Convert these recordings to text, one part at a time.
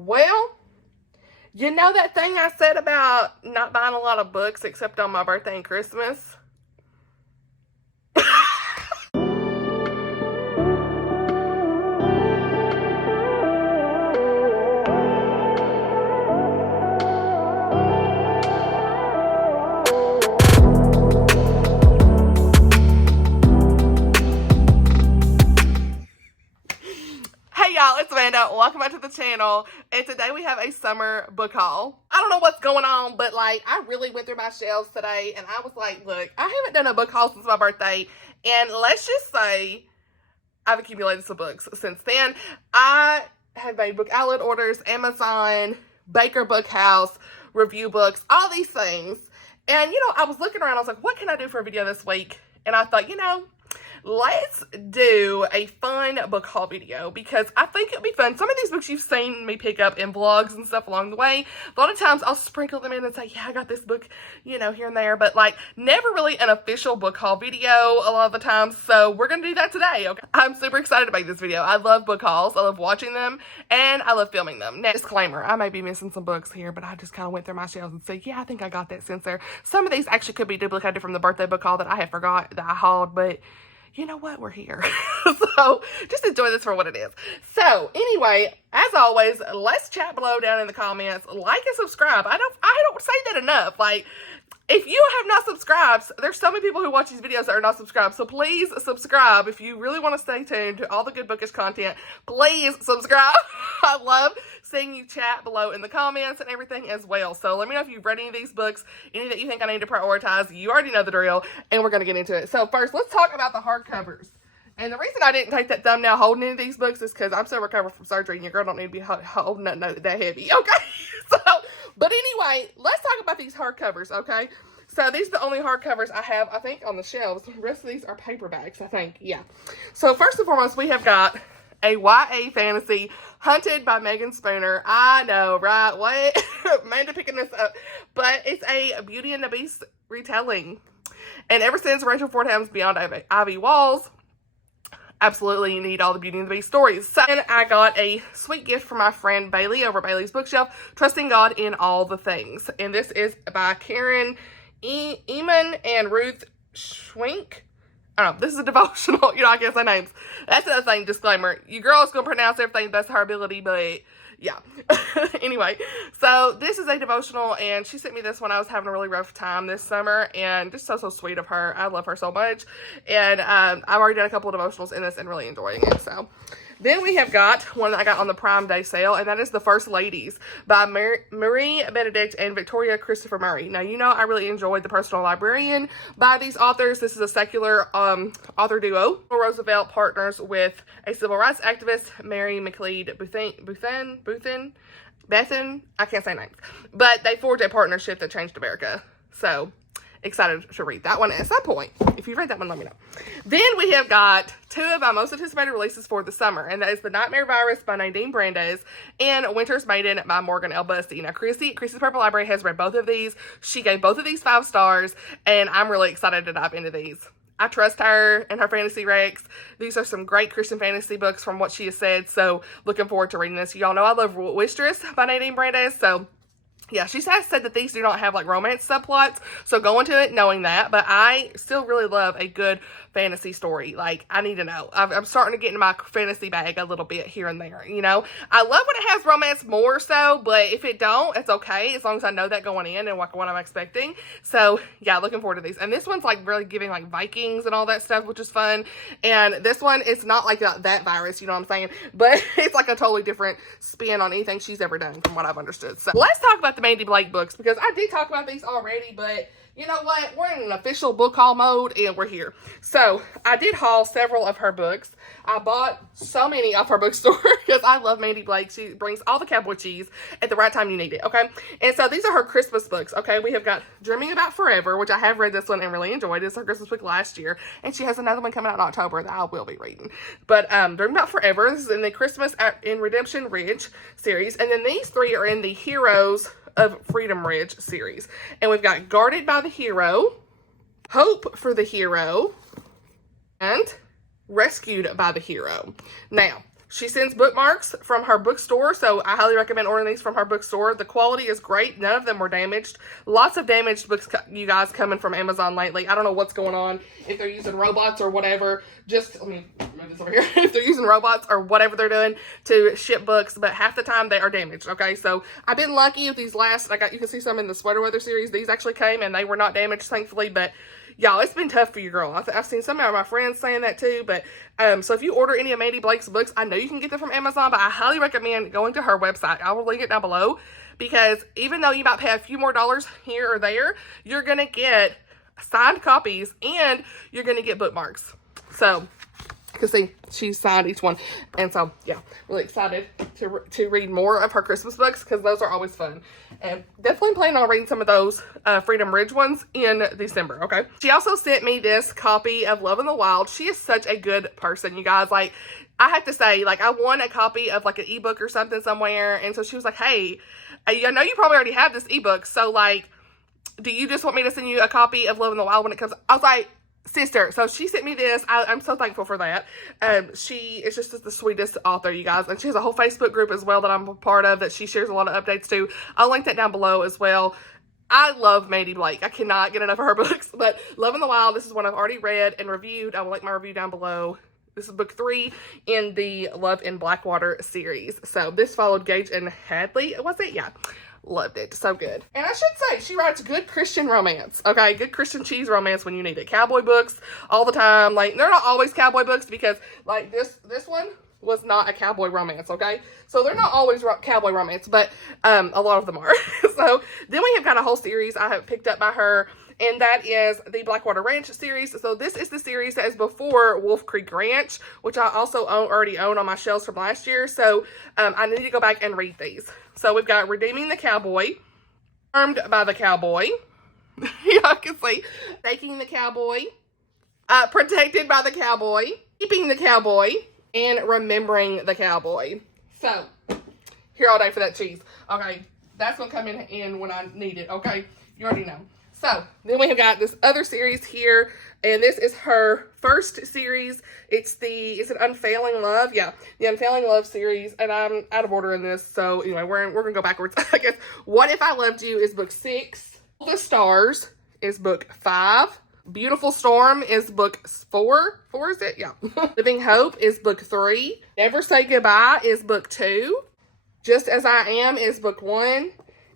Well, you know that thing I said about not buying a lot of books except on my birthday and Christmas? It's Amanda. Welcome back to the channel, and today we have a summer book haul. I don't know what's going on, but like I really went through my shelves today and I was like, look, I haven't done a book haul since my birthday, and let's just say I've accumulated some books since then. I have made book outlet orders, Amazon, Baker Bookhouse, review books, all these things. And you know, I was looking around, I was like, what can I do for a video this week? And I thought, you know, let's do a fun book haul video because I think it'll be fun. Some of these books you've seen me pick up in vlogs and stuff along the way. A lot of times I'll sprinkle them in and say, yeah, I got this book, you know, here and there, but like never really an official book haul video a lot of the time. So we're going to do that today. Okay. I'm super excited to make this video. I love book hauls. I love watching them and I love filming them. Now, disclaimer, I may be missing some books here, but I just kind of went through my shelves and said, yeah, I think I got that since there. Some of these actually could be duplicated from the birthday book haul that I had forgot that I hauled, but you know what? We're here. So just enjoy this for what it is. So anyway, as always, let's chat below down in the comments. Like and subscribe. I don't say that enough. Like, if you have not subscribed, there's so many people who watch these videos that are not subscribed. So please subscribe if you really want to stay tuned to all the good bookish content. Please subscribe. I love seeing you chat below in the comments and everything as well. So let me know if you've read any of these books, any that you think I need to prioritize. You already know the drill, and we're going to get into it. So first, let's talk about the hardcovers. And the reason I didn't take that thumbnail holding any of these books is because I'm still recovering from surgery, and your girl don't need to be holding nothing that heavy, okay? So, but anyway, let's talk about these hardcovers, okay? So these are the only hardcovers I have, I think, on the shelves. The rest of these are paperbacks, I think, yeah. So first and foremost, we have got a YA fantasy, Hunted by Megan Spooner. I know, right? What? Amanda picking this up. But it's a Beauty and the Beast retelling. And ever since Rachel Forham's Beyond Ivy Walls, absolutely you need all the Beauty and the Beast stories. So I got a sweet gift from my friend Bailey over Bailey's Bookshelf, Trusting God in All the Things. And this is by Karen Eason and Ruth Schwenk. I don't know, this is a devotional, you know, I can't say names. That's the other thing, disclaimer. You girls gonna pronounce everything best of her ability, but yeah. Anyway, so this is a devotional, and she sent me this when I was having a really rough time this summer, and just so sweet of her. I love her so much, and I've already done a couple of devotionals in this and really enjoying it. So then we have got one that I got on the Prime Day sale, and that is The First Ladies by Marie Benedict and Victoria Christopher Murray. Now, you know I really enjoyed The Personal Librarian by these authors. This is a secular author duo. Roosevelt partners with a civil rights activist, Mary McLeod Bethan, I can't say names, but they forged a partnership that changed America. So excited to read that one at some point. If you read that one, let me know. Then we have got two of my most anticipated releases for the summer, and that is The Nightmare Virus by Nadine Brandeis and Winter's Maiden by Morgan L. Busty. Now, Chrissy's Purple Library has read both of these. She gave both of these 5 stars, and I'm really excited to dive into these. I trust her and her fantasy recs. These are some great Christian fantasy books from what she has said, so looking forward to reading this. Y'all know I love Wistress by Nadine Brandeis, so yeah, she has said that these do not have like romance subplots, so go into it knowing that, but I still really love a good fantasy story. Like, I need to know. I'm starting to get into my fantasy bag a little bit here and there, you know. I love when it has romance more so, but if it don't, it's okay, as long as I know that going in and what I'm expecting. So, yeah, looking forward to these. And this one's like really giving like Vikings and all that stuff, which is fun. And this one, it's not like that virus, you know what I'm saying? But it's like a totally different spin on anything she's ever done from what I've understood. So, let's talk about the Mandi Blake books, because I did talk about these already, but you know what? We're in an official book haul mode, and we're here. So, I did haul several of her books. I bought so many off her bookstore because I love Mandi Blake. She brings all the cowboy cheese at the right time you need it, okay? And so, these are her Christmas books, okay? We have got Dreaming About Forever, which I have read this one and really enjoyed. This is her Christmas book last year, and she has another one coming out in October that I will be reading. But, Dreaming About Forever, this is in the Christmas in Redemption Ridge series, and then these 3 are in the Heroes of Freedom Ridge series. And we've got Guarded by the Hero, Hope for the Hero, and Rescued by the Hero. Now, She sends bookmarks from her bookstore, so I highly recommend ordering these from her bookstore. The quality is great. None of them were damaged. Lots of damaged books, you guys, coming from Amazon lately. I don't know what's going on, if they're using robots or whatever. Just, let me move this over here. If they're using robots or whatever they're doing to ship books, but half the time they are damaged, okay? So I've been lucky with these last, you can see some in the Sweater Weather series. These actually came and they were not damaged, thankfully, but y'all, it's been tough for your girl. I've seen some of my friends saying that too, but so if you order any of Mandi Blake's books, I know you can get them from Amazon, but I highly recommend going to her website. I will link it down below, because even though you might pay a few more dollars here or there, you're going to get signed copies and you're going to get bookmarks. So you can see she signed each one. And so, yeah, really excited to read more of her Christmas books, because those are always fun. And definitely planning on reading some of those Freedom Ridge ones in December, okay? She also sent me this copy of Love in the Wild. She is such a good person, you guys. Like, I have to say, like, I won a copy of, like, an ebook or something somewhere. And so she was like, hey, I know you probably already have this ebook. So, like, do you just want me to send you a copy of Love in the Wild when it comes? I was like, sister. So she sent me this. I'm so thankful for that. She is just the sweetest author, you guys. And she has a whole Facebook group as well that I'm a part of, that she shares a lot of updates to. I'll link that down below as well. I love Mandi Blake. I cannot get enough of her books. But Love in the Wild, this is one I've already read and reviewed. I will link my review down below. This is book 3 in the Love in Blackwater series. So this followed Gage and Hadley. Was it? Yeah. Loved it. So good. And I should say, she writes good Christian romance. Okay, good Christian cheese romance when you need it. Cowboy books all the time. Like, they're not always cowboy books, because, like, this one was not a cowboy romance, okay? So they're not always cowboy romance, but a lot of them are. So then we have got a whole series I have picked up by her, and that is the Blackwater Ranch series. So this is the series that is before Wolf Creek Ranch, which I also already own on my shelves from last year. So I need to go back and read these. So we've got Redeeming the Cowboy, Armed by the Cowboy, y'all can see, Taking the Cowboy, Protected by the Cowboy, Keeping the Cowboy, and Remembering the Cowboy. So, here all day for that cheese. Okay, that's going to come in when I need it, okay? You already know. So, then we have got this other series here, and this is her first series. It's an Unfailing Love. Yeah, the Unfailing Love series, and I'm out of order in this, so anyway, we're going to go backwards, I guess. What If I Loved You is book 6. The Stars is book 5. Beautiful Storm is book 4. 4, is it? Yeah. Living Hope is book 3. Never Say Goodbye is book 2. Just As I Am is book 1.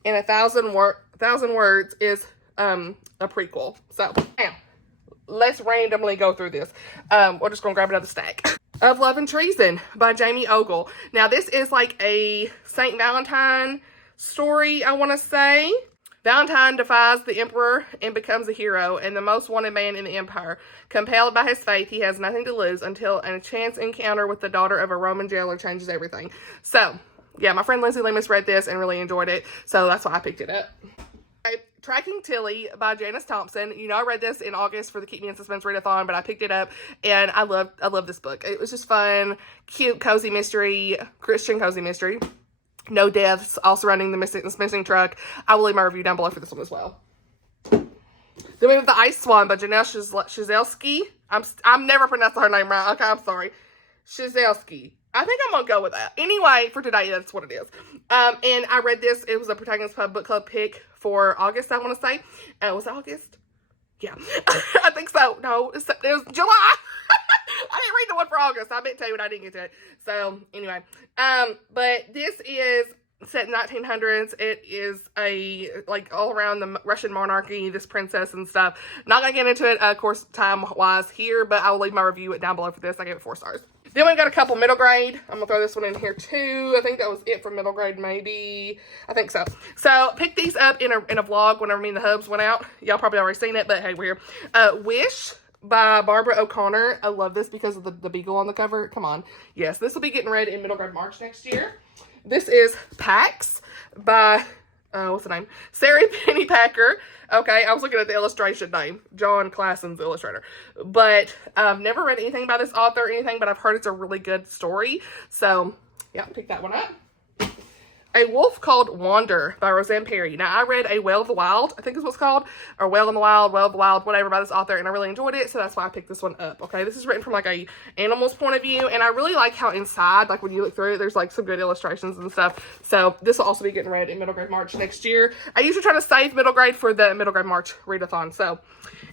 And 1,000 Words is a prequel. So, now, let's randomly go through this. We're just going to grab another stack. Of Love and Treason by Jamie Ogle. Now, this is like a St. Valentine story, I want to say. Valentine defies the emperor and becomes a hero and the most wanted man in the empire. Compelled by his faith, he has nothing to lose until a chance encounter with the daughter of a Roman jailer changes everything. So, yeah, my friend Lindsay Lemus read this and really enjoyed it, so that's why I picked it up. Tracking Tilly by Janice Thompson. You know, I read this in August for the Keep Me in Suspense readathon, but I picked it up and I love this book. It was just fun, cute, cozy mystery, Christian cozy mystery. No deaths, all surrounding the missing truck. I will leave my review down below for this one as well. Then we have The Ice Swan by Janice Ciesielski. I'm never pronouncing her name right. Okay, I'm sorry. Ciesielski. I think I'm going to go with that. Anyway, for today, that's what it is. And I read this. It was a Protagonist Pub Book Club pick for August, I want to say. Was it August? Yeah. I think so. No, it was July. I didn't read the one for August. I meant to, but I didn't get to it. So, anyway. But this is set in 1900s. It is like, all around the Russian monarchy, this princess and stuff. Not going to get into it, of course, time-wise here, but I will leave my review down below for this. I gave it 4 stars. Then we've got a couple middle grade. I'm going to throw this one in here, too. I think that was it for middle grade, maybe. I think so. So, pick these up in a vlog whenever me and the hubs went out. Y'all probably already seen it, but hey, we're here. Wish by Barbara O'Connor. I love this because of the beagle on the cover. Come on. Yes, this will be getting read in middle grade March next year. This is Pax by, what's the name? Sarah Pennypacker. Okay, I was looking at the illustration name. John Klassen's illustrator. But I've never read anything by this author or anything, but I've heard it's a really good story. So, yeah, pick that one up. A Wolf Called Wander by Roseanne Perry. Now, I read A Whale of the Wild, I think is what's called, or Whale in the Wild, Whale of the Wild, whatever, by this author, and I really enjoyed it, so that's why I picked this one up, okay? This is written from, like, a animal's point of view, and I really like how inside, like, when you look through it, there's, like, some good illustrations and stuff, so this will also be getting read in Middle Grade March next year. I usually try to save Middle Grade for the Middle Grade March readathon, so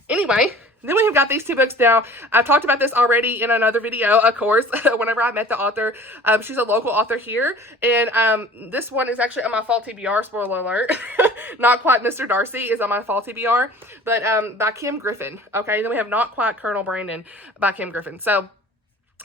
anyway, then we have got these two books now. I've talked about this already in another video, of course, whenever I met the author. She's a local author here, and this one is actually on my fall TBR, spoiler alert. Not Quite Mr. Darcy is on my fall TBR, but by Kim Griffin, okay? Then we have Not Quite Colonel Brandon by Kim Griffin. So,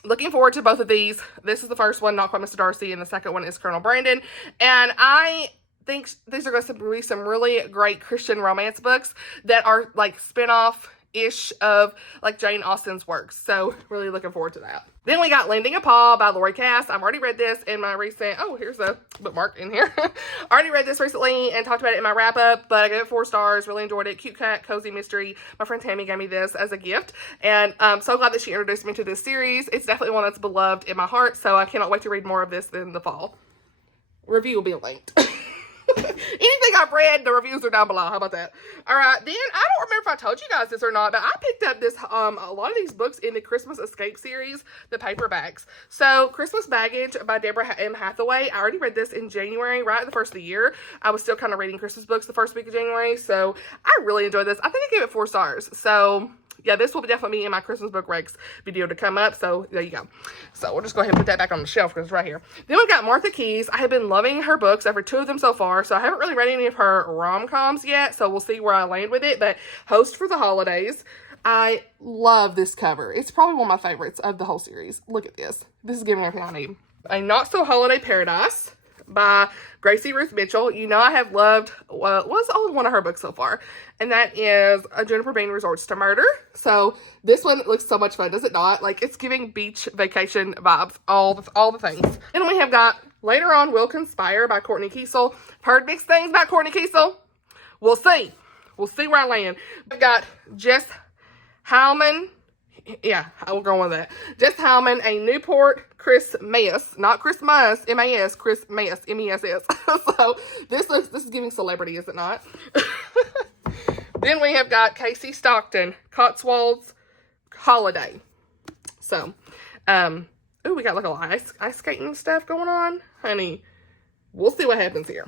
looking forward to both of these. This is the first one, Not Quite Mr. Darcy, and the second one is Colonel Brandon, and I think these are going to be some really great Christian romance books that are, like, spin-off-ish of, like, Jane Austen's works. So, really looking forward to that. Then we got Lending a Paw by Laurie Cass. I've already read this in my recent, oh, here's a bookmark in here. I already read this recently and talked about it in my wrap-up, but I gave it 4 stars. Really enjoyed it. Cute cat, cozy mystery. My friend Tammy gave me this as a gift, and I'm so glad that she introduced me to this series. It's definitely one that's beloved in my heart, so I cannot wait to read more of this in the fall. Review will be linked. Anything I've read, the reviews are down below. How about that? All right, then I don't remember if I told you guys this or not, but I picked up this a lot of these books in the Christmas Escape series, the paperbacks. So, Christmas Baggage by Deborah M. Hathaway. I already read this in January, right at the first of the year. I was still kind of reading Christmas books the first week of January, so I really enjoyed this. I think I gave it 4 stars. So, yeah, this will definitely be in my Christmas Book Recs video to come up, so there you go. So we'll just go ahead and put that back on the shelf because it's right here. Then we've got Martha Keyes. I have been loving her books. I've read 2 of them so far, so I haven't really read any of her rom-coms yet, so we'll see where I land with it, but Host for the Holidays. I love this cover. It's probably one of my favorites of the whole series. Look at this. This is giving me everything I need. A Not So Holiday Paradise by Gracie Ruth Mitchell. You know I have loved, what's one of her books so far, and that is Jennifer Bean Resorts to Murder. So this one looks so much fun, does it not? Like, it's giving beach vacation vibes, all the things. And we have got Later On Will Conspire by Courtney Kiesel. Heard mixed things about Courtney Kiesel. We'll see. We'll see where I land. We've got Jess Howman. Yeah, I will go on with that. Jess Howman, a Newport Christmas, not Christmas, M-A-S, Christmas, M-E-S-S. So, this is giving celebrity, is it not? Then we have got Casey Stockton, Cotswolds Holiday. So, we got like a lot of ice skating stuff going on. Honey, we'll see what happens here.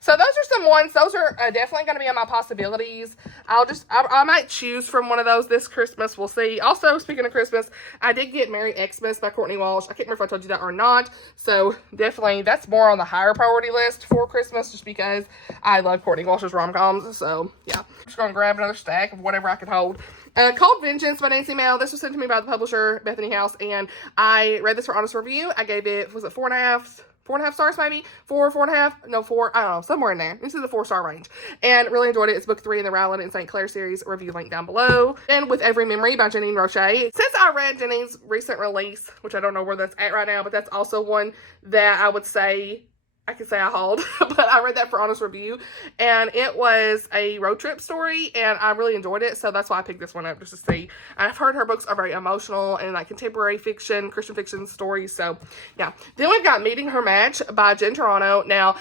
So those are some ones. Those are definitely going to be on my possibilities. I might choose from one of those this Christmas. We'll see. Also, speaking of Christmas, I did get Merry Xmas by Courtney Walsh. I can't remember if I told you that or not. So definitely, that's more on the higher priority list for Christmas, just because I love Courtney Walsh's rom-coms. So yeah, I'm just going to grab another stack of whatever I can hold. Called Vengeance by Nancy Mehl. This was sent to me by the publisher, Bethany House, and I read this for honest review. I gave it, was it 4.5 stars maybe? 4.5? No, 4. I don't know. Somewhere in there. This is the 4-star range. And really enjoyed it. It's book 3 in the Rowland and St. Clair series. Review link down below. And With Every Memory by Janine Roche. Since I read Janine's recent release, which I don't know where that's at right now, but that's also one that I would say, I can say I hauled, but I read that for honest review, and it was a road trip story, and I really enjoyed it, so that's why I picked this one up, just to see. I've heard her books are very emotional and like contemporary fiction, Christian fiction stories, so yeah. Then we've got Meeting Her Match by Jen Toronto. Now,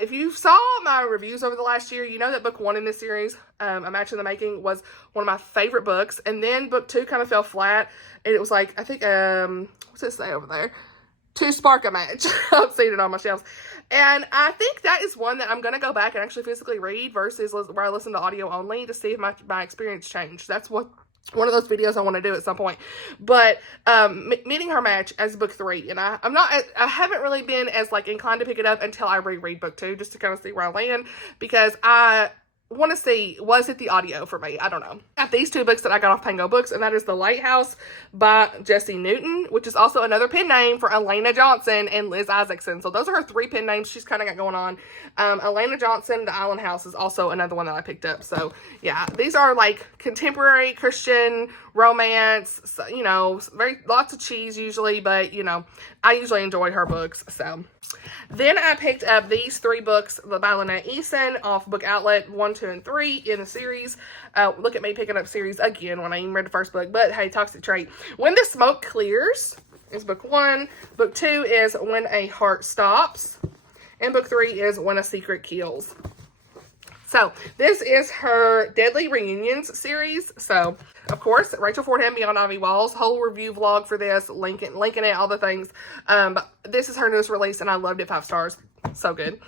if you saw my reviews over the last year, you know that book 1 in this series, A Match in the Making, was one of my favorite books, and then book 2 kind of fell flat, and it was like, I think, what's it say over there? To Spark a Match. I've seen it on my shelves. And I think that is one that I'm going to go back and actually physically read versus where I listen to audio only to see if my experience changed. That's one of those videos I want to do at some point. But Meeting Her Match as book 3. And I haven't really been as like inclined to pick it up until I reread book 2 just to kind of see where I land, because I want to see, was it the audio for me? I don't know. I got these 2 books that I got off Pango Books, and that is The Lighthouse by Jessie Newton, which is also another pen name for Elena Johnson and Liz Isaacson. So those are her 3 pen names she's kind of got going on. Elena Johnson, The Island House, is also another one that I picked up. So yeah, these are like contemporary Christian romance, so, you know, lots of cheese usually, but you know, I usually enjoy her books. So then I picked up these 3 books by Lynette Eason off Book Outlet 1, 2, and 3 in the series. Look at me picking up series again when I even read the first book, but hey, toxic trait. When the Smoke Clears is book 1. Book 2 is When a Heart Stops. And book 3 is When a Secret Kills. So, this is her Deadly Reunions series. So, of course, Rachel Forham, Beyond Ivy Walls. Whole review vlog for this. Linking it, all the things. This is her newest release, and I loved it. 5 stars. So good.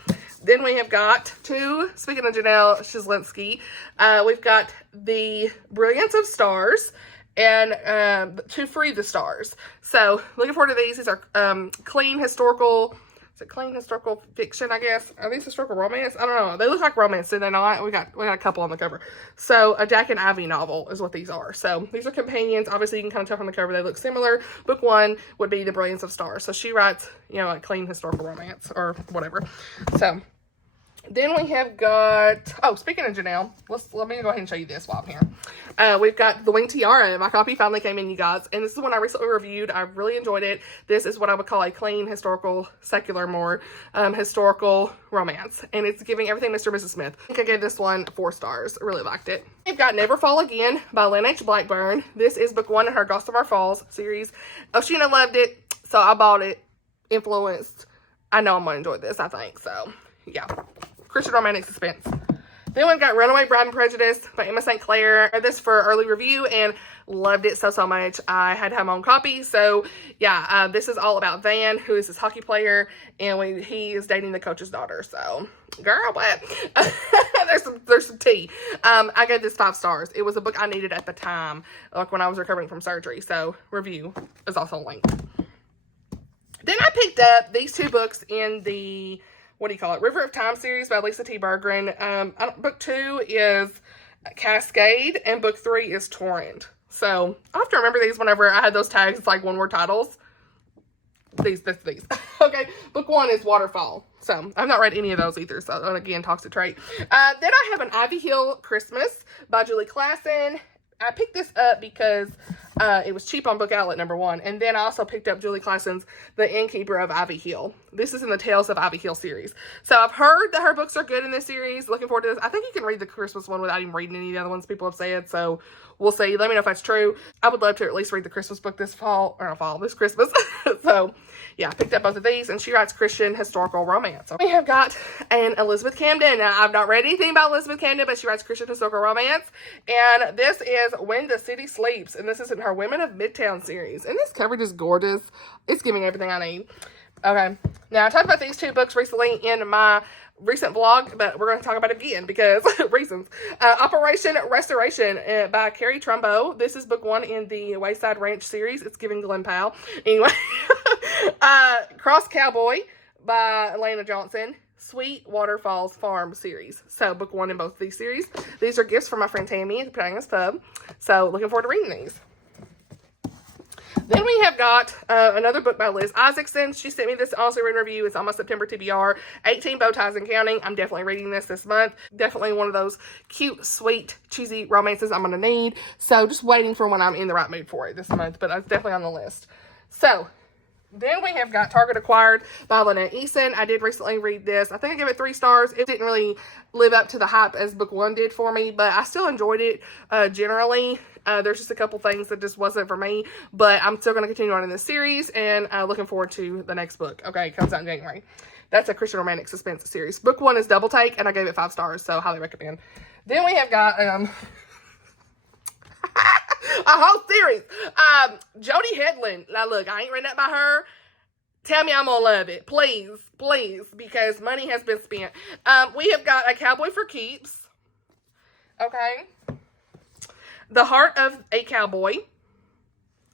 Then we have got speaking of Janelle Ciesielski, we've got The Brilliance of Stars and To Free the Stars. So, looking forward to these. These are clean historical... Is it clean historical fiction, I guess? Are these historical romance? I don't know. They look like romance, do they not? We got a couple on the cover. So, a Jack and Ivy novel is what these are. So, these are companions. Obviously, you can kind of tell from the cover they look similar. Book 1 would be The Brilliance of Stars. So, she writes, you know, a clean historical romance or whatever. So, then we have got, speaking of Janelle, let me go ahead and show you this while I'm here. We've got The Winged Tiara. My copy finally came in, you guys. And this is one I recently reviewed. I really enjoyed it. This is what I would call a clean, historical, secular, more historical romance. And it's giving everything Mr. and Mrs. Smith. I think I gave this one 4 stars. I really liked it. We've got Never Fall Again by Lynn H. Blackburn. This is book 1 in her Gossamer Falls series. Oshina loved it, so I bought it. Influenced. I know I'm going to enjoy this, I think. So, yeah. Christian romantic suspense. Then we've got Runaway, Bride and Prejudice by Emma St. Clair. I read this for early review and loved it so much. I had to have my own copy. So, yeah, this is all about Van, who is this hockey player, and he is dating the coach's daughter. So, girl, what? there's some tea. I gave this 5 stars. It was a book I needed at the time, like when I was recovering from surgery. So, review is also linked. Then I picked up these 2 books in the... what do you call it? River of Time series by Lisa T. Berggren. Book 2 is Cascade, and book 3 is Torrent. So, I have to remember these whenever I had those tags. It's like one-word titles. These. Okay, book 1 is Waterfall. So, I've not read any of those either. So, again, toxic trait. Then I have an Ivy Hill Christmas by Julie Klassen. I picked this up because it was cheap on Book Outlet, number 1. And then I also picked up Julie Klassen's The Innkeeper of Ivy Hill. This is in the Tales of Ivy Hill series. So I've heard that her books are good in this series. Looking forward to this. I think you can read the Christmas one without even reading any of the other ones people have said. So we'll see. Let me know if that's true. I would love to at least read the Christmas book this Christmas. So yeah, I picked up both of these, and she writes Christian historical romance. We have got an Elizabeth Camden. Now, I've not read anything about Elizabeth Camden, but she writes Christian historical romance. And this is When the City Sleeps, and this is in her Women of Midtown series. And this cover is gorgeous. It's giving everything I need. Okay, now I talked about these 2 books recently in my recent vlog, but we're going to talk about it again because reasons. Operation Restoration by Carrie Trumbo. This is book 1 in the Wayside Ranch series. It's giving Glen Powell. Anyway, Cross Cowboy by Elena Johnson. Sweet Waterfalls Farm series. So, book 1 in both of these series. These are gifts from my friend Tammy at the Prejudice Pub. So, looking forward to reading these. Then we have got another book by Liz Isaacson. She sent me this also written review. It's on my September TBR. 18 Bow Ties and Counting. I'm definitely reading this month. Definitely one of those cute, sweet, cheesy romances I'm going to need. So just waiting for when I'm in the right mood for it this month. But it's definitely on the list. So then we have got Target Acquired by Lynette Eason. I did recently read this. I think I gave it 3 stars. It didn't really live up to the hype as book 1 did for me, but I still enjoyed it generally. There's just a couple things that just wasn't for me, but I'm still going to continue on in this series, and looking forward to the next book. Okay, it comes out in January. That's a Christian romantic suspense series. Book 1 is Double Take, and I gave it 5 stars, so highly recommend. Then we have got a whole series. Jody Headland. Now look, I ain't read that by her. Tell me I'm gonna love it. Please, please, because money has been spent. We have got A Cowboy for Keeps. Okay. The Heart of a Cowboy.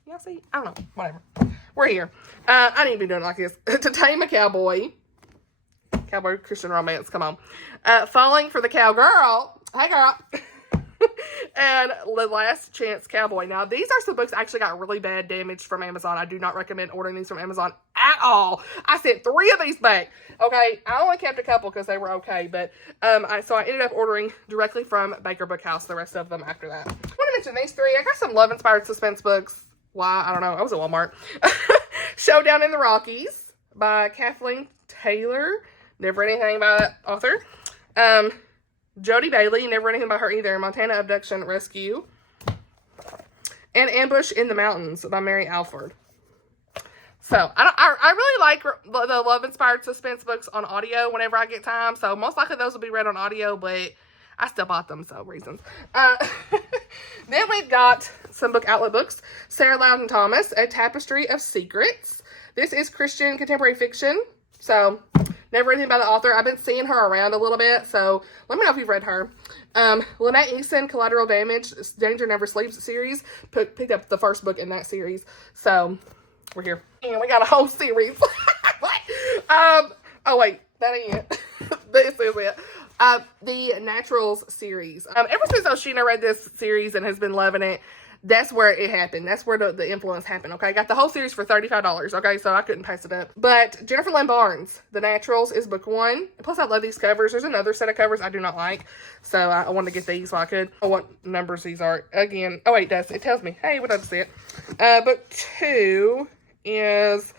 Y'all see? I don't know. Whatever. We're here. I need to be doing it like this. To Tame a Cowboy. Cowboy Christian romance. Come on. Falling for the Cowgirl. Hey, girl. And The Last Chance Cowboy. Now, these are some books that actually got really bad damage from Amazon. I do not recommend ordering these from Amazon at all. I sent 3 of these back. Okay, I only kept a couple because they were okay, but so I ended up ordering directly from Baker Bookhouse, the rest of them after that. I want to mention these 3. I got some love-inspired suspense books. Why? I don't know. I was at Walmart. Showdown in the Rockies by Kathleen Taylor. Never read anything by that author. Jody Bailey, never read anything about her either. Montana Abduction Rescue. And Ambush in the Mountains by Mary Alford. So, I really like the love-inspired suspense books on audio whenever I get time. So, most likely those will be read on audio, but I still bought them, so reasons. Then we've got some book outlet books. Sarah Loudon Thomas, A Tapestry of Secrets. This is Christian contemporary fiction. So, never read anything by the author. I've been seeing her around a little bit, so let me know if you've read her. Lynette Eason, Collateral Damage, Danger Never Sleeps series. Picked up the first book in that series. So, we're here. And we got a whole series. What? Oh, wait. That ain't it. This is it. The Naturals series. Ever since Oshina read this series and has been loving it, that's where it happened. That's where the influence happened, okay? I got the whole series for $35, okay? So I couldn't pass it up. But Jennifer Lynn Barnes, The Naturals, is book 1. Plus, I love these covers. There's another set of covers I do not like. So I wanted to get these while I could. Oh, what numbers these are. Again, oh, wait, it tells me. Hey, what did I just see it? Book 2 is...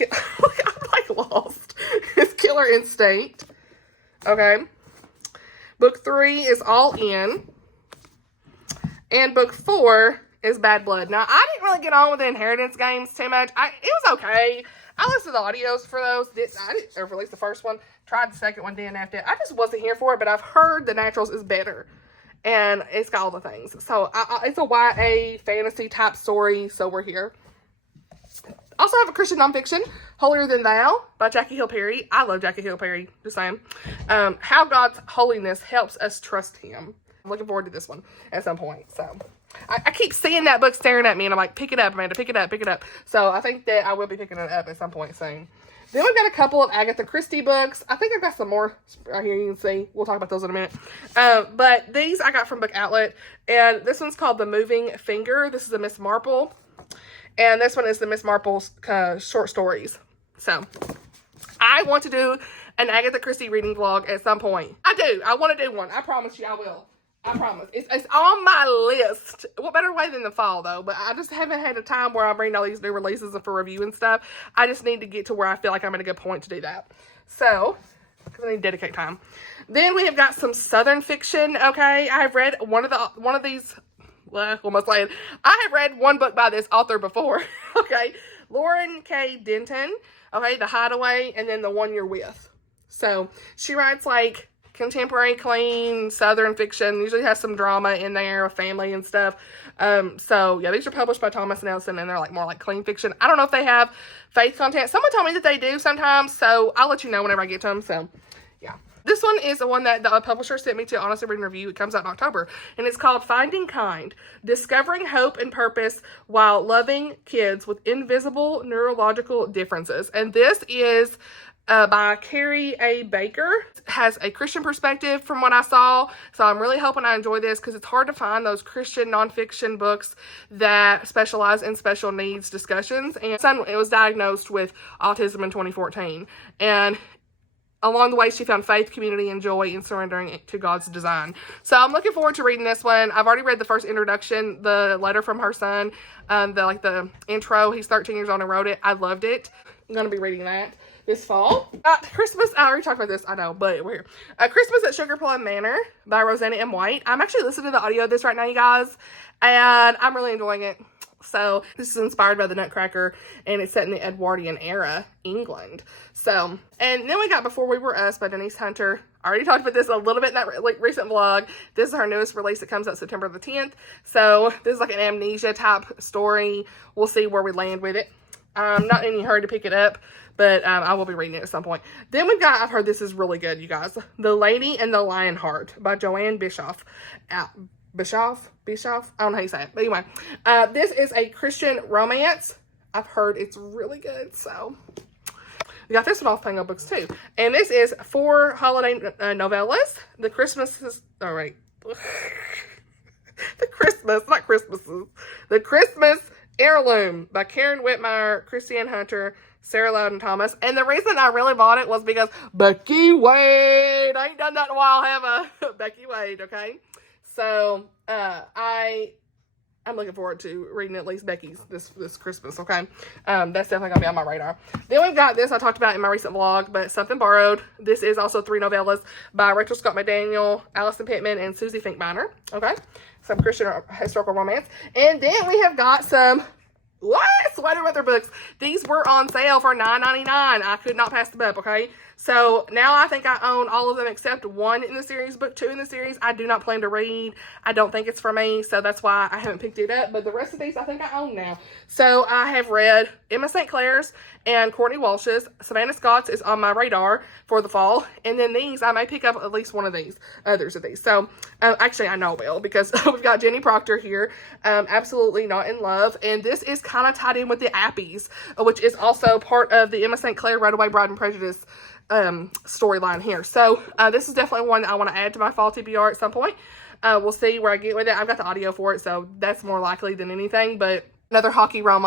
I'm like lost. It's Killer Instinct. Okay. Book 3 is All In. And book 4 is Bad Blood. Now, I didn't really get on with the Inheritance games too much. It was okay. I listened to the audios for those. Or at least the first one. Tried the second one, DNF'd it. I just wasn't here for it, but I've heard The Naturals is better. And it's got all the things. So, it's a YA fantasy type story, so we're here. Also have a Christian nonfiction, Holier Than Thou by Jackie Hill Perry. I love Jackie Hill Perry, just saying. How God's Holiness Helps Us Trust Him. I'm looking forward to this one at some point. So I keep seeing that book staring at me, and I'm like, pick it up, Amanda, pick it up, pick it up. So I think that I will be picking it up at some point soon. Then we've got a couple of Agatha Christie books. I think I've got some more right here. You can see. We'll talk about those in a minute. But these I got from Book Outlet. And this one's called The Moving Finger. This is a Miss Marple. And this one is the Miss Marple's short stories. So, I want to do an Agatha Christie reading vlog at some point. I do. I want to do one. I promise you I will. I promise. It's on my list. What better way than the fall, though? But I just haven't had a time where I'm reading all these new releases for review and stuff. I just need to get to where I feel like I'm at a good point to do that. So, because I need to dedicate time. Then we have got some Southern fiction, okay? I have read one of these... Well, what am I saying? I have read one book by this author before, okay? Lauren K. Denton, okay? The Hathaway, and then The One You're With. So, she writes, like, contemporary, clean, Southern fiction. Usually has some drama in there, family and stuff. So, yeah, these are published by Thomas Nelson, and they're, like, more like clean fiction. I don't know if they have faith content. Someone told me that they do sometimes, so I'll let you know whenever I get to them, so, yeah. This one is the one that the publisher sent me to Honestly Reading Review. It comes out in October. And it's called Finding Kind. Discovering Hope and Purpose While Loving Kids with Invisible Neurological Differences. And this is by Carrie A. Baker. It has a Christian perspective from what I saw. So I'm really hoping I enjoy this because it's hard to find those Christian nonfiction books that specialize in special needs discussions. And son, it was diagnosed with autism in 2014. And along the way, she found faith, community, and joy in surrendering to God's design. So I'm looking forward to reading this one. I've already read the first introduction, the letter from her son, the intro. He's 13 years old and wrote it. I loved it. I'm going to be reading that this fall. Christmas, I already talked about this, I know, but we're here. Christmas at Sugar Plum Manor by Rosanna M. White. I'm actually listening to the audio of this right now, you guys, and I'm really enjoying it. So, this is inspired by the Nutcracker, and it's set in the Edwardian era, England. So, and then we got Before We Were Us by Denise Hunter. I already talked about this a little bit in that recent vlog. This is her newest release that comes out September the 10th. So, this is like an amnesia type story. We'll see where we land with it. I'm not in any hurry to pick it up, but I will be reading it at some point. Then we've got, I've heard this is really good, you guys. The Lady and the Lionheart by Joanne Bischoff. Bischoff? I don't know how you say it. But anyway, this is a Christian romance. I've heard it's really good, so. We got this one off Pango Books, too. And this is 4 holiday novellas. The Christmases, all right. The Christmas Heirloom by Karen Whitmire, Christiane Hunter, Sarah Loudon Thomas. And the reason I really bought it was because Becky Wade. I ain't done that in a while, have I? Becky Wade, okay? So, I'm looking forward to reading at least Becky's this Christmas, okay? That's definitely going to be on my radar. Then we've got this I talked about in my recent vlog, but Something Borrowed. This is also 3 novellas by Rachel Scott McDaniel, Allison Pittman, and Susie Finkbeiner, okay? Some Christian historical romance. And then we have got some What? Sweater weather books. These were on sale for $9.99. I could not pass them up, okay? So now I think I own all of them except one in the series, book 2 in the series. I do not plan to read. I don't think it's for me, so that's why I haven't picked it up. But the rest of these I think I own now. So I have read Emma St. Clair's and Courtney Walsh's. Savannah Scott's is on my radar for the fall. And then these, I may pick up at least one of these, others of these. So actually I know I will, because we've got Jenny Proctor here. Absolutely Not in Love. And this is kind of tied in with the Appies, which is also part of the Emma St. Clair Runaway, Bride and Prejudice storyline here. So this is definitely one that I want to add to my fall TBR at some point. We'll see where I get with it. I've got the audio for it, so that's more likely than anything. But another hockey hockey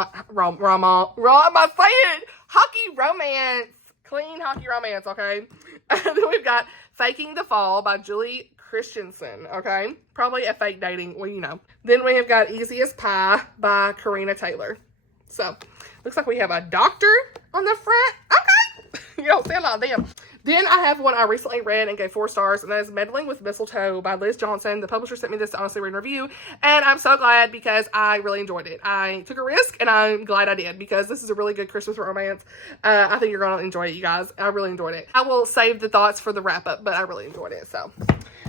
romance, clean hockey romance, okay? Then we've got Faking the Fall by Julie Christensen, okay? Probably a fake dating, well, you know. Then we have got Easy as Pie by Karina Taylor. So, looks like we have a doctor on the front. Okay. You don't see a lot of them. Then I have one I recently read and gave 4 stars, and that is Meddling with Mistletoe by Liz Johnson. The publisher sent me this to honestly read and review, and I'm so glad because I really enjoyed it. I took a risk, and I'm glad I did, because this is a really good Christmas romance. I think you're going to enjoy it, you guys. I really enjoyed it. I will save the thoughts for the wrap-up, but I really enjoyed it. So,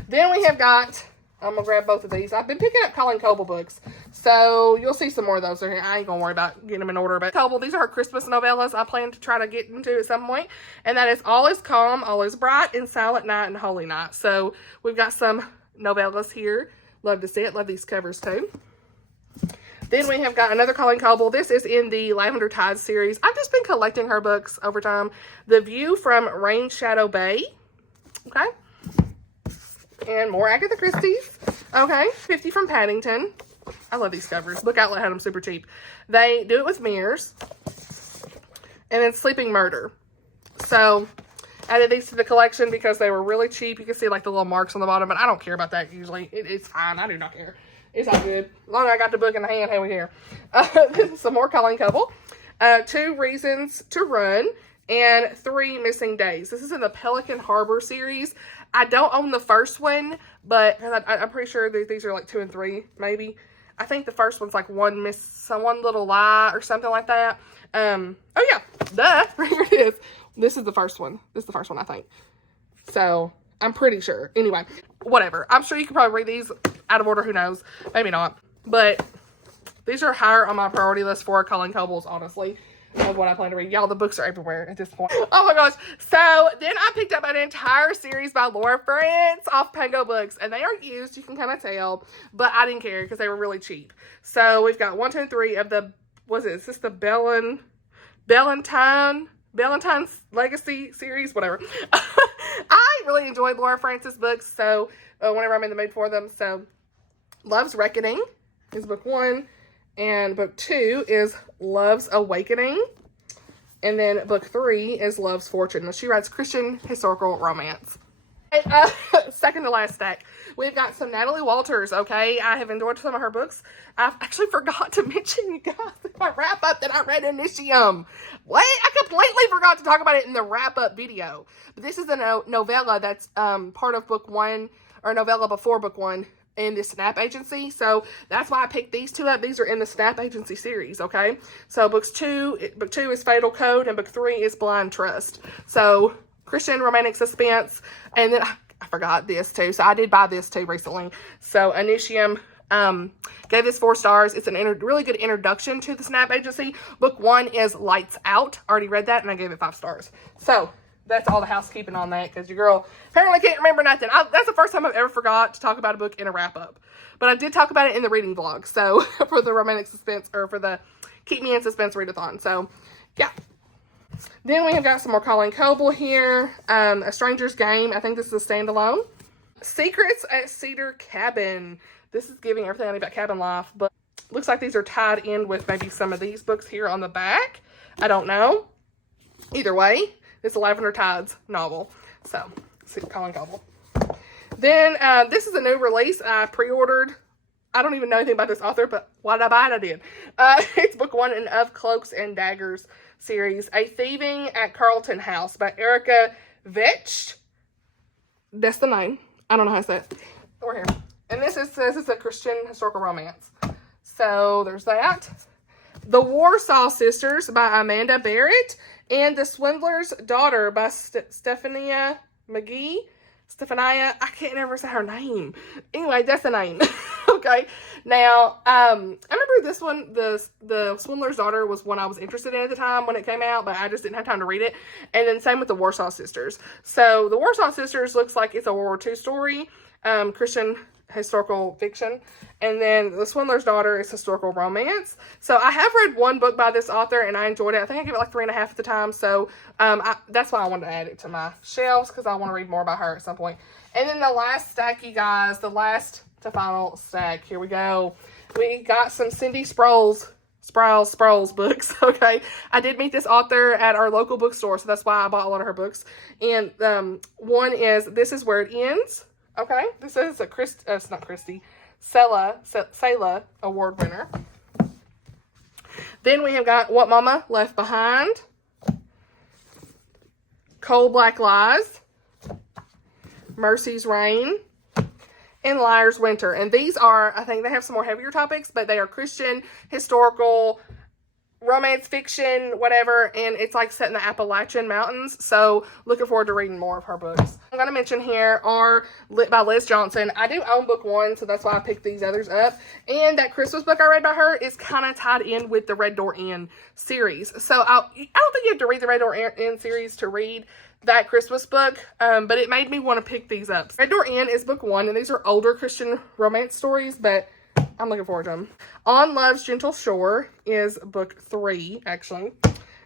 then we have got... I'm going to grab both of these. I've been picking up Colleen Coble books, so you'll see some more of those in here. I ain't going to worry about getting them in order, but Coble, these are her Christmas novellas I plan to try to get into at some point, and that is All is Calm, All is Bright, and Silent Night, and Holy Night. So we've got some novellas here. Love to see it. Love these covers too. Then we have got another Colleen Coble. This is in the Lavender Tide series. I've just been collecting her books over time. The View from Rain Shadow Bay. Okay. And more Agatha Christie's. Okay. 50 from Paddington. I love these covers. Book Outlet had them super cheap. They Do It with Mirrors. And then Sleeping Murder. So, added these to the collection because they were really cheap. You can see like the little marks on the bottom, but I don't care about that usually. It's fine. I do not care. It's all good. As long as I got the book in the hand, hey, we here. Some more Colleen Coble. 2 Reasons to Run. And 3 Missing Days. This is in the Pelican Harbor series. I don't own the first one, but I'm pretty sure that these are like 2 and 3, maybe. I think the first one's like one little lie or something like that. Oh yeah, duh, here it is. This is the first one. This is the first one, I think. So, I'm pretty sure. Anyway, whatever. I'm sure you can probably read these out of order, who knows. Maybe not. But these are higher on my priority list for Colleen Cobles, honestly, of what I plan to read. Y'all, the books are everywhere at this point. Oh my gosh. So then I picked up an entire series by Laura France off Pango Books, and they are used, you can kind of tell, but I didn't care because they were really cheap. So we've got 1, 2, and 3 of the, is this the Valentine's Legacy series, whatever. I really enjoyed Laura France's books, so whenever I'm in the mood for them. So Love's Reckoning is book 1. And book 2 is Love's Awakening. And then book 3 is Love's Fortune. Now, she writes Christian historical romance. And, second to last stack, we've got some Natalie Walters, okay? I have enjoyed some of her books. I actually forgot to mention, you guys, in my wrap-up that I read Initium. What? I completely forgot to talk about it in the wrap-up video. But this is a novella that's part of book 1, or novella before book 1. In the Snap Agency, so that's why I picked these 2 up. These are in the Snap Agency series, okay? So book 2 is Fatal Code, and book 3 is Blind Trust. So Christian romantic suspense, and then I forgot this too. So I did buy this too recently. So Initium, gave this 4 stars. It's a really good introduction to the Snap Agency. Book 1 is Lights Out. Already read that, and I gave it 5 stars. So that's all the housekeeping on that, because your girl apparently can't remember nothing. That's the first time I've ever forgot to talk about a book in a wrap-up. But I did talk about it in the reading vlog, so for the romantic suspense, or for the Keep Me in Suspense readathon. So, yeah. Then we have got some more Colleen Coble here. A Stranger's Game. I think this is a standalone. Secrets at Cedar Cabin. This is giving everything I need about cabin life, but looks like these are tied in with maybe some of these books here on the back. I don't know. Either way. It's a Lavender Tides novel. So, see, Colleen Coble. Then, this is a new release I pre-ordered. I don't even know anything about this author, but why did I buy it? I did. It's book 1 in Of Cloaks and Daggers series. A Thieving at Carlton House by Erica Vetch. That's the name. I don't know how to say it. We're here. And this is a Christian historical romance. So, there's that. The Warsaw Sisters by Amanda Barrett, and The Swindler's Daughter by Stephania McGee. Stephania, I can't never say her name. Anyway, that's the name. Okay. Now, I remember this one, the Swindler's Daughter was one I was interested in at the time when it came out, but I just didn't have time to read it. And then same with the Warsaw Sisters. So the Warsaw Sisters looks like it's a World War II story, Christian historical fiction, and then The Swindler's Daughter is historical romance. So I have read one book by this author and I enjoyed it. I think I gave it like 3.5 at the time. So that's why I wanted to add it to my shelves, because I want to read more about her at some point. And then the last stack, you guys, the last to final stack. Here we go. We got some Cindy Sproul's books. Okay, I did meet this author at our local bookstore, so that's why I bought a lot of her books. And one is This Is Where It Ends. Okay, this is a it's not Christy, Selah award winner. Then we have got What Mama Left Behind, Cold Black Lies, Mercy's Reign, and Liar's Winter. And these are, I think they have some more heavier topics, but they are Christian, historical, romance fiction, whatever, and it's like set in the Appalachian Mountains. So looking forward to reading more of her books. I'm going to mention here are by Liz Johnson. I do own book 1, so that's why I picked these others up. And that Christmas book I read by her is kind of tied in with the Red Door Inn series. So I don't think you have to read the Red Door Inn series to read that Christmas book, but it made me want to pick these up. Red Door Inn is book 1, and these are older Christian romance stories, but I'm looking forward to them. On Love's Gentle Shore is book 3, actually.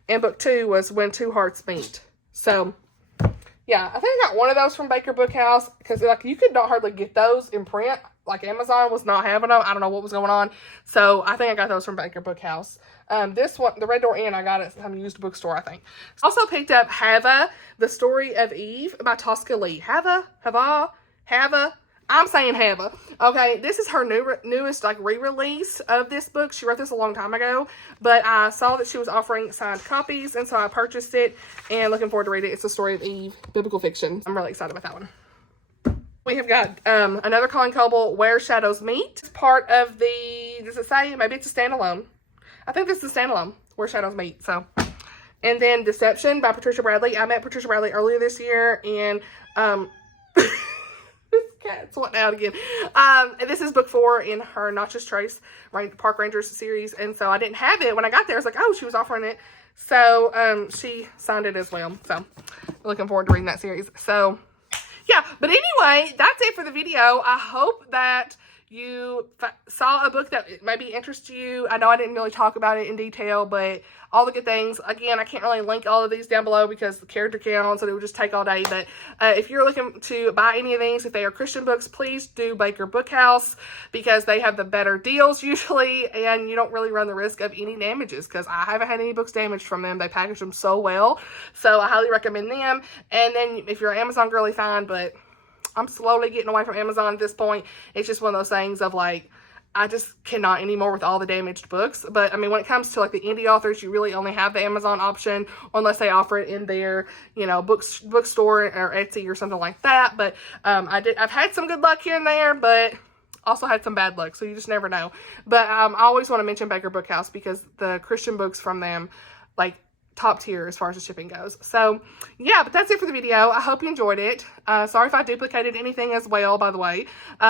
And book 2 was When Two Hearts Meet. So, yeah, I think I got one of those from Baker Bookhouse, because like you could not hardly get those in print. Like Amazon was not having them. I don't know what was going on. So I think I got those from Baker Bookhouse. This one, the Red Door Inn, I got it at some used bookstore, I think. Also picked up Hava, The Story of Eve by Tosca Lee. Hava. I'm saying Hava. Okay, this is her newest like re-release of this book. She wrote this a long time ago, but I saw that she was offering signed copies, and so I purchased it, and looking forward to reading it. It's The Story of Eve, biblical fiction. I'm really excited about that one. We have got another Colleen Coble, Where Shadows Meet. It's part of the, does it say? Maybe it's a standalone. I think this is a standalone, Where Shadows Meet. So, and then Deception by Patricia Bradley. I met Patricia Bradley earlier this year, and cat's wanting out again. And this is book 4 in her Notches Trace Park Rangers series, and so I didn't have it when I got there. I was like, oh, she was offering it, so she signed it as well. So looking forward to reading that series. So yeah, but anyway, that's it for the video. I hope that you saw a book that maybe interests you. I know I didn't really talk about it in detail, but all the good things. Again, I can't really link all of these down below because the character count, so it would just take all day. But if you're looking to buy any of these, if they are Christian books, please do Baker Bookhouse, because they have the better deals usually, and you don't really run the risk of any damages, because I haven't had any books damaged from them. They package them so well, so I highly recommend them. And then if you're an Amazon girly, fine, but I'm slowly getting away from Amazon at this point. It's just one of those things of like, I just cannot anymore with all the damaged books. But I mean, when it comes to like the indie authors, you really only have the Amazon option unless they offer it in their, you know, bookstore or Etsy or something like that. But I've had some good luck here and there, but also had some bad luck, so you just never know. But I always want to mention Baker Bookhouse, because the Christian books from them, like, top tier as far as the shipping goes. So yeah, but that's it for the video. I hope you enjoyed it. Sorry if I duplicated anything as well, by the way,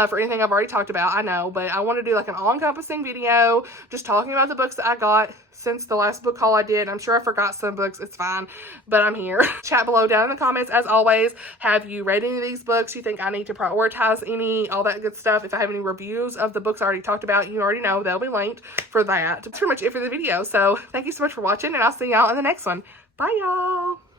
for anything I've already talked about. I know, but I want to do like an all-encompassing video just talking about the books that I got since the last book haul I did. I'm sure I forgot some books. It's fine, but I'm here. Chat below down in the comments as always. Have you read any of these books? You think I need to prioritize any? All that good stuff. If I have any reviews of the books I already talked about, you already know they'll be linked for that. That's pretty much it for the video. So thank you so much for watching, and I'll see y'all in the next one. Bye, y'all.